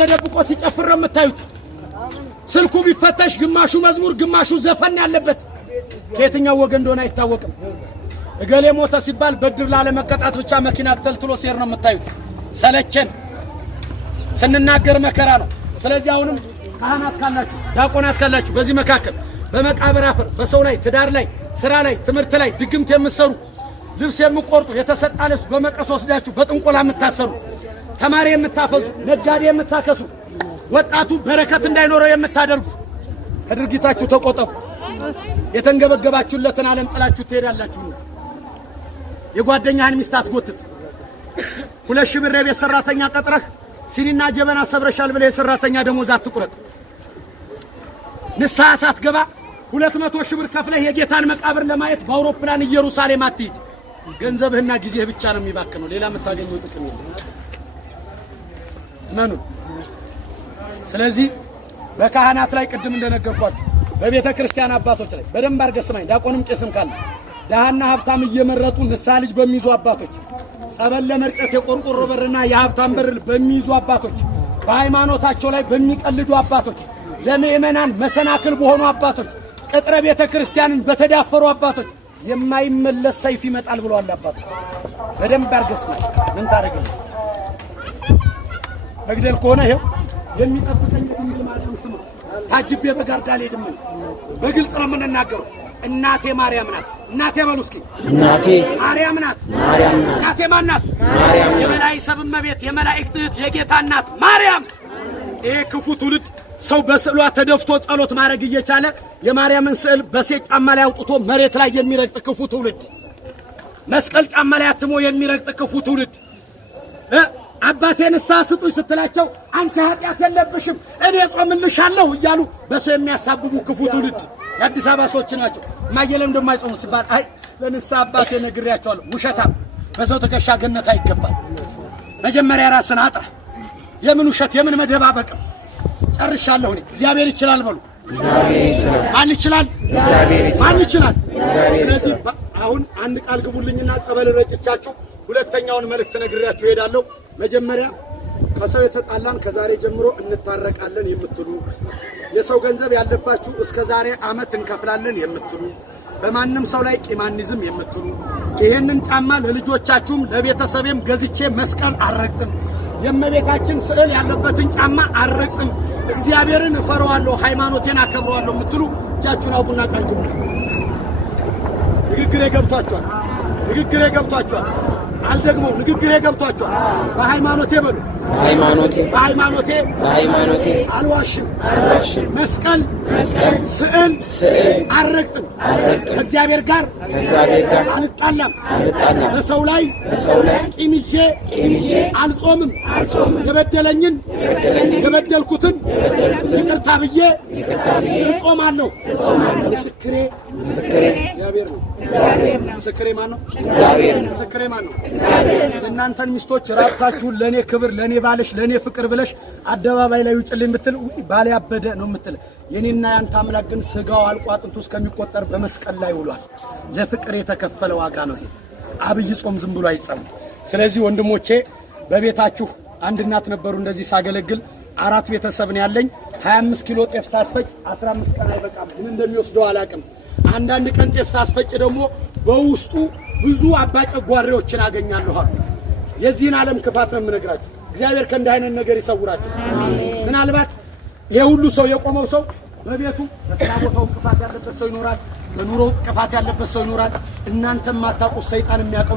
ተደብቆ ሲጨፍር ነው የምታዩት። ስልኩ ቢፈተሽ ግማሹ መዝሙር ግማሹ ዘፈን ያለበት ከየትኛው ወገን እንደሆነ አይታወቅም። እገሌ ሞተ ሲባል በድር ላለመቀጣት ብቻ መኪና ተልትሎ ሲር ነው የምታዩት። ሰለቸን ስንናገር መከራ ነው። ስለዚህ አሁንም ካህናት ካላችሁ ዲያቆናት ካላችሁ በዚህ መካከል በመቃብር አፈር በሰው ላይ ትዳር ላይ ስራ ላይ ትምህርት ላይ ድግምት የምትሰሩ ልብስ የምትቆርጡ የተሰጣለስ በመቀስ ወስዳችሁ በጥንቆላ የምታሰሩ ተማሪ የምታፈዙ ነጋዴ የምታከሱ ወጣቱ በረከት እንዳይኖረው የምታደርጉ ከድርጊታችሁ ተቆጠቡ። የተንገበገባችሁለትን ዓለም ጥላችሁ ትሄዳላችሁ። የጓደኛህን ሚስት አትጎትት። 2,000 ብር የቤት ሰራተኛ ቀጥረህ ሲኒና ጀበና ሰብረሻል ብለህ የሰራተኛ ደሞዝ አትቁረጥ። ንስሐ ሳትገባ 200,000 ብር ከፍለህ የጌታን መቃብር ለማየት በአውሮፕላን ኢየሩሳሌም አትሂድ። ገንዘብህና ጊዜህ ብቻ ነው የሚባክነው፣ ሌላ የምታገኘው ጥቅም የለም። መኑ ስለዚህ በካህናት ላይ ቅድም እንደነገርኳችሁ በቤተ ክርስቲያን አባቶች ላይ በደንብ አድርገህ ስማኝ። ዲያቆንም ቄስም ካለ ደሃና ሀብታም እየመረጡ ንስሐ ልጅ በሚይዙ አባቶች፣ ጸበል ለመርጨት የቆርቆሮ በርና የሀብታም በር በሚይዙ አባቶች፣ በሃይማኖታቸው ላይ በሚቀልዱ አባቶች፣ ለምእመናን መሰናክል በሆኑ አባቶች፣ ቅጥረ ቤተ ክርስቲያንን በተዳፈሩ አባቶች የማይመለስ ሰይፍ ይመጣል ብለዋል አባቶች። በደንብ አድርገህ ስማኝ። ምን ታደርግልህ? መግደል ከሆነ ይሄው የሚጠብቀኝ ድንግል ማርያም ስም ታጅቤ በጋርዳ አልሄድም። በግልጽ ነው የምንናገረው። እናቴ ማርያም ናት። እናቴ በሉ እስኪ እናቴ ማርያም ናት። ማርያም ናት። እናቴ ማን ናት? ማርያም ናት። የመላእክት ሰብ እመቤት የመላእክት እህት የጌታ እናት ማርያም። ይሄ ክፉ ትውልድ ሰው በስዕሏ ተደፍቶ ጸሎት ማድረግ እየቻለ የማርያምን ስዕል በሴት ጫማ ላይ አውጥቶ መሬት ላይ የሚረግጥ ክፉ ትውልድ፣ መስቀል ጫማ ላይ አትሞ የሚረግጥ ክፉ ትውልድ አባቴ ንስሐ ስጡኝ ስትላቸው አንቺ ኃጢአት የለብሽም እኔ ጾምልሻለሁ እያሉ በሰው የሚያሳብቡ ክፉ ትውልድ የአዲስ አበባ ሰዎች ናቸው። ማየለም እንደማይጾሙ ሲባል አይ ለንስሐ አባቴ ነግሬያቸዋለሁ። ውሸታም በሰው ትከሻ ገነት አይገባም። መጀመሪያ ራስን አጥራ። የምን ውሸት የምን መደባበቅ? ጨርሻለሁ። እኔ እግዚአብሔር ይችላል በሉ። ማን ይችላል? ማን ይችላል? ስለዚህ አሁን አንድ ቃል ግቡልኝና ጸበል ረጭቻችሁ ሁለተኛውን መልእክት ነግሬያችሁ ሄዳለሁ። መጀመሪያ ከሰው የተጣላን ከዛሬ ጀምሮ እንታረቃለን የምትሉ፣ የሰው ገንዘብ ያለባችሁ እስከ ዛሬ ዓመት እንከፍላለን የምትሉ፣ በማንም ሰው ላይ ቂማኒዝም የምትሉ፣ ይሄንን ጫማ ለልጆቻችሁም ለቤተሰቤም ገዝቼ መስቀል አልረግጥም፣ የእመቤታችን ስዕል ያለበትን ጫማ አልረግጥም፣ እግዚአብሔርን እፈራዋለሁ ሃይማኖቴን አከብረዋለሁ የምትሉ እጃችሁን አውጡና ቃል ግቡ። ንግግሬ ገብቷችኋል? ንግግሬ ገብቷችኋል? አልደግመው። ንግግሬ ገብቷችኋል? በሃይማኖቴ በሉ። በሃይማኖቴ አልዋሽም። መስቀል ስዕል አልረግጥም። ከእግዚአብሔር ጋር አልጣላም። በሰው ላይ ቂም ይዤ አልጾምም። የበደለኝን የበደልኩትን ይቅርታ ብዬ እጾማለሁ። ምስክሬ እግዚአብሔር ነው። ምስክሬ ማን ነው? ምስክሬ ማን ነው? እናንተን ሚስቶች ራታችሁን ለኔ ክብር ለኔ ባልሽ ለኔ ፍቅር ብለሽ አደባባይ ላይ ውጭልኝ ብትል ባል ያበደ ነው የምትል። የኔና ያንተ አምላክ ግን ስጋው አልቆ አጥንቱ እስከሚቆጠር በመስቀል ላይ ውሏል። ለፍቅር የተከፈለ ዋጋ ነው ይሄ። አብይ ጾም ዝም ብሎ አይጸም። ስለዚህ ወንድሞቼ በቤታችሁ አንድ እናት ነበሩ እንደዚህ ሳገለግል 4 ቤተሰብ ነው ያለኝ። 25 ኪሎ ጤፍ ሳስፈጭ 15 ቀን አይበቃም። ምን እንደሚወስደው አላቅም። አንዳንድ ቀን ጤፍ ሳስፈጭ ደግሞ በውስጡ ብዙ አባጨጓሬዎችን አገኛለሁ። የዚህን ዓለም ክፋት ነው የምነግራችሁ። እግዚአብሔር ከእንዲህ አይነት ነገር ይሰውራችሁ። ምናልባት ይሄ ሁሉ ሰው የቆመው ሰው በቤቱ በስራ ቦታው ክፋት ያለበት ሰው ይኖራል፣ በኑሮው ክፋት ያለበት ሰው ይኖራል። እናንተም ማታውቁት ሰይጣን የሚያውቀው